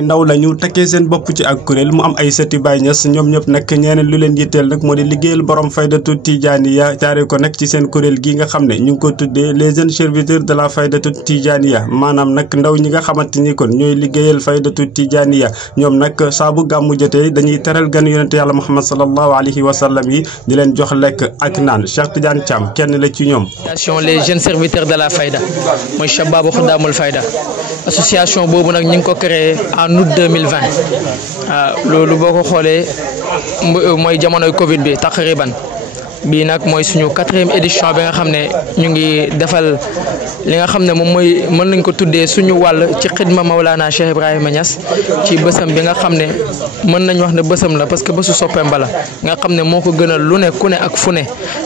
ay ndaw lañu takkee seen bopp ci ak kuréel mu am ay sëti Baay Ñas ñoom ñëpp nag ñeneen lu leen yitteel nag moo di liggéeyal borom faydatu tijaaniya jaare ko nag ci seen kuréel gi nga xam ne ñu ngi ko tuddee les jeunes serviteurs de la faydatu tijaaniya maanaam nag ndaw ñi nga xamante ni kon ñooy liggéeyal faydatu tijaaniya ñoom nag saa bu gàmmu jotee dañuy teral gan yonente yàlla Muhammad sallallahu alayhi wa sallam yi di leen jox lekk ak naan Cheikh Tidiane Thiam kenn la ci ñoom. les jeunes serviteurs de la fayda mooy Shababu Xudaamul Fayda association boobu nag ñu ngi ko créé en août 2020 loolu boo ko xoolee mooy jamonoy Covid bi taqriban bii nag mooy suñu 4e édition bi nga xam ne ñu ngi defal li nga xam ne moom mooy mën nañ ko tuddee suñu wàll ci xidma Maulana Cheikh Ibrahima Niass ci bësam bi nga xam ne mën nañ wax ne bësam la parce que bësu soppeem bala nga xam ne moo ko gënal lu ne ku ne ak fu ne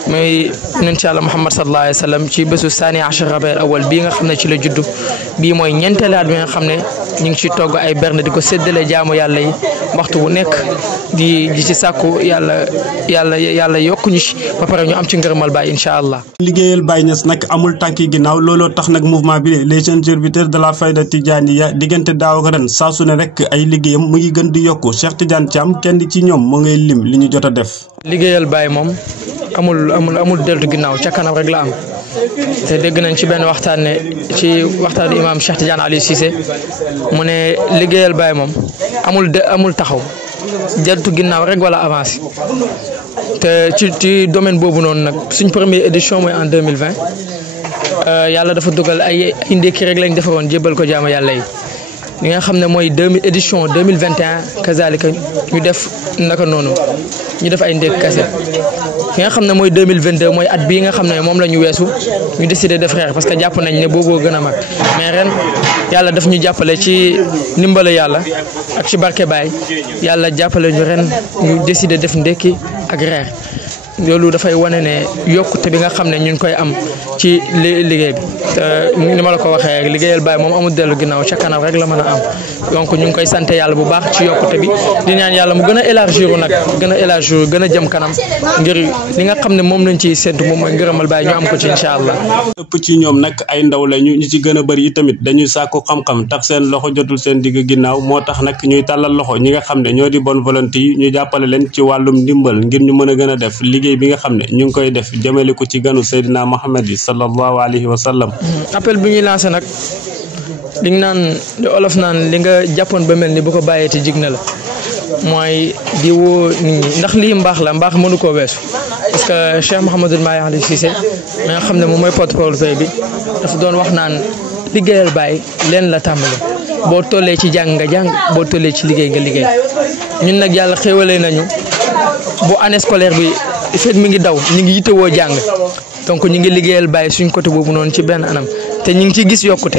muy incha allah Muhammad sallallahu alayhi wa sallam ci bësu Sani Achar Rabiul Awwal bii nga xam ne ci la juddu bii mooy ñeenteelu at bi nga xam ne ñu ngi ci togg ay berne di ko séddale jaamu yàlla yi waxtu bu nekk di ci sàkku yàlla yokku ñu ci ba pare ñu am ci ngërëmal Baay incha allah. liggéeyal Baay Ñas nag amul tànki ginnaaw looloo tax nag mouvement bi les jeunes serviteurs de la fayda tijaaniya diggante daaw ak ren saa su ne rek ay liggéeyam mu ngi gën di yokku Cheikh Tidiane Thiam kenn ci ñoom moo ngay lim li ñu jot a def. liggéeyal Baay moom amul deltu ginnaaw ca kanam rek la am te dégg nañ ci benn waxtaan ne ci waxtaanu imaam Cheikh Tidiane Aliou Cissé mu ne liggéeyal Baay moom amul taxaw deltu ginnaaw rek wala avancé. te ci domaine boobu noonu nag suñ première édition mooy en 2020 yàlla dafa dogal ay ndékki rek lañ defaroon jébbal ko jaamu yàlla yi li nga xam ne mooy édition 2021 kazalika ñu def naka noonu ñu def ay ndékki kase ki nga xam ne mooy 2022 mooy at bii nga xam ne moom la ñu weesu ñu décidé def reer parce que jàpp nañ ne booboo gën a mag mais ren yàlla daf ñu jàppale ci ndimbala yàlla ak ci barke Baay yàlla jàppale ñu ren ñu décidé def ndékki ak reer loolu dafay wane ne yokkute bi nga xam ne ñu ngi koy am ci liggéey bi te ni ma la ko waxee liggéeyal Baay moom amul dellu ginnaaw ca kanam rek la mën a am donc ñu ngi koy sant yàlla bu baax ci yokkute bi di ñaan yàlla mu gën a élargir nag gën a jëm kanam ngir li nga xam ne moom lañ ciy séntu moom mooy ngërëmal Baay ñu am ko ci incha allah. ëpp ci ñoom nag ay ndaw lañu ñu ci gën a bëri tamit dañuy sàkku xam-xam tax seen loxo jotul seen digg ginnaaw moo tax nag ñuy tàllal loxo ñi nga xam ne ñoo di bonne volonté yi ñu jàppale leen ci wàllum ndimbal ngir ñu mën a gën a def liggéey bi nga xam ne ñu ngi koy def jëmale ko ci ganu Seydina Muhammad yi sallallahu alayhi wa sallam. appel bi ñuy lancé nag li nga naan li olof naan li nga jàppoon ba mel ni bu ko bàyyee te jig na la mooy di woo nit ñi ndax lii mbaax la mbaax mënu koo weesu parce que Cheikh Mouhamadul Mahi Ali Cissé mi nga xam ne moom mooy porte-parole bi dafa doon wax naan liggéeyal Baay leen la tàmbale boo tollee ci jàng nga jàng boo tollee ci liggéey nga liggéey ñun nag yàlla xéwalee nañu bu année scolaire bi fekk mi ngi daw ñu ngi yittewoo jàng donc ñu ngi liggéeyal Baay suñ côté boobu noonu ci benn anam te ñu ngi ciy gis yokkute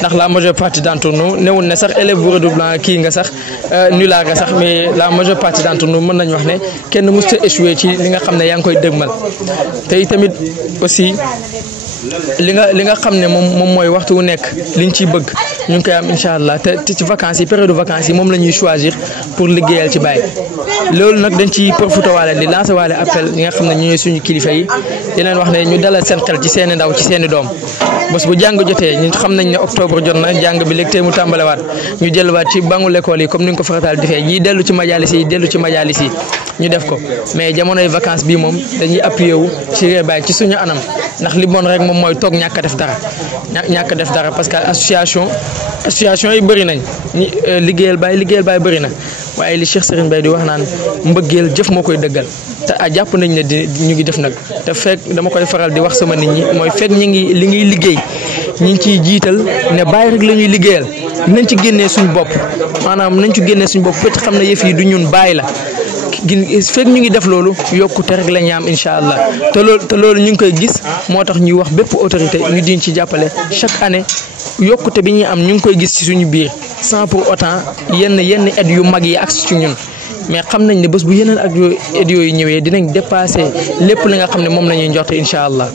ndax la majeure partie d'entre nous newul ne sax élève bu redoublant kii nga sax nulaa nga sax mais la majeure partie d'entre nous mën nañu wax ne kenn mësut a échoué ci li nga xam ne yaa ngi koy dëgmal te tamit aussi li nga xam ne moom mooy waxtu wu nekk liñ ciy bëgg ñu ngi koy am incha allah te ci vacances yi période de vacances yi moom la ñuy choisir pour liggéeyal ci Baay loolu nag dañ ciy profité waale di lancer waale appel ñi nga xam ne ñooy suñu kilifa yi di leen wax ne ñu dalal seen xel ci seeni ndaw ci seeni doom bés bu jàng jotee ñu xam nañ ne octobre jot na jàng bi léegi tey mu tàmbalewaat ñu delluwaat ci bangu l'école yi comme ni nga ko farataal defee ñiy dellu ci majalis yi ñu def ko mais jamonoy vacances bii moom dañuy appuyé wu ci Baay ci suñu anam ndax li bon rek moom mooy toog ñàkk a def dara parce que association yi bëri nañ ñi liggéeyal Baay bëri na waaye li Cheikh Serigne Baye di wax naan mbëggeel jëf moo koy dëggal te jàpp nañ ne ñu ngi def nag te fekk dama koy faral di wax sama nit ñi mooy fekk li ngiy liggéey ñi ngi ciy jiital ne Baay rek la ñuy liggéeyal nañ ci génnee suñu bopp maanaam nañ ci génnee suñu bopp peut xam ne yëf yi du ñun Baay la fekk ñu ngi def loolu yokkute rek la ñu am incha allah te loolu ñu ngi koy gis moo tax ñuy wax bépp autorité ñu diñ ci jàppale chaque année yokkute bi ñuy am ñu ngi koy gis ci suñu biir sans pour autant yenn aide yu mag yi agsi ci ñun mais xam nañ ne bés bu yeneen aide yooyu ñëwee dinañ dépasser lépp li nga xam ne moom la ñuy njorte incha allah.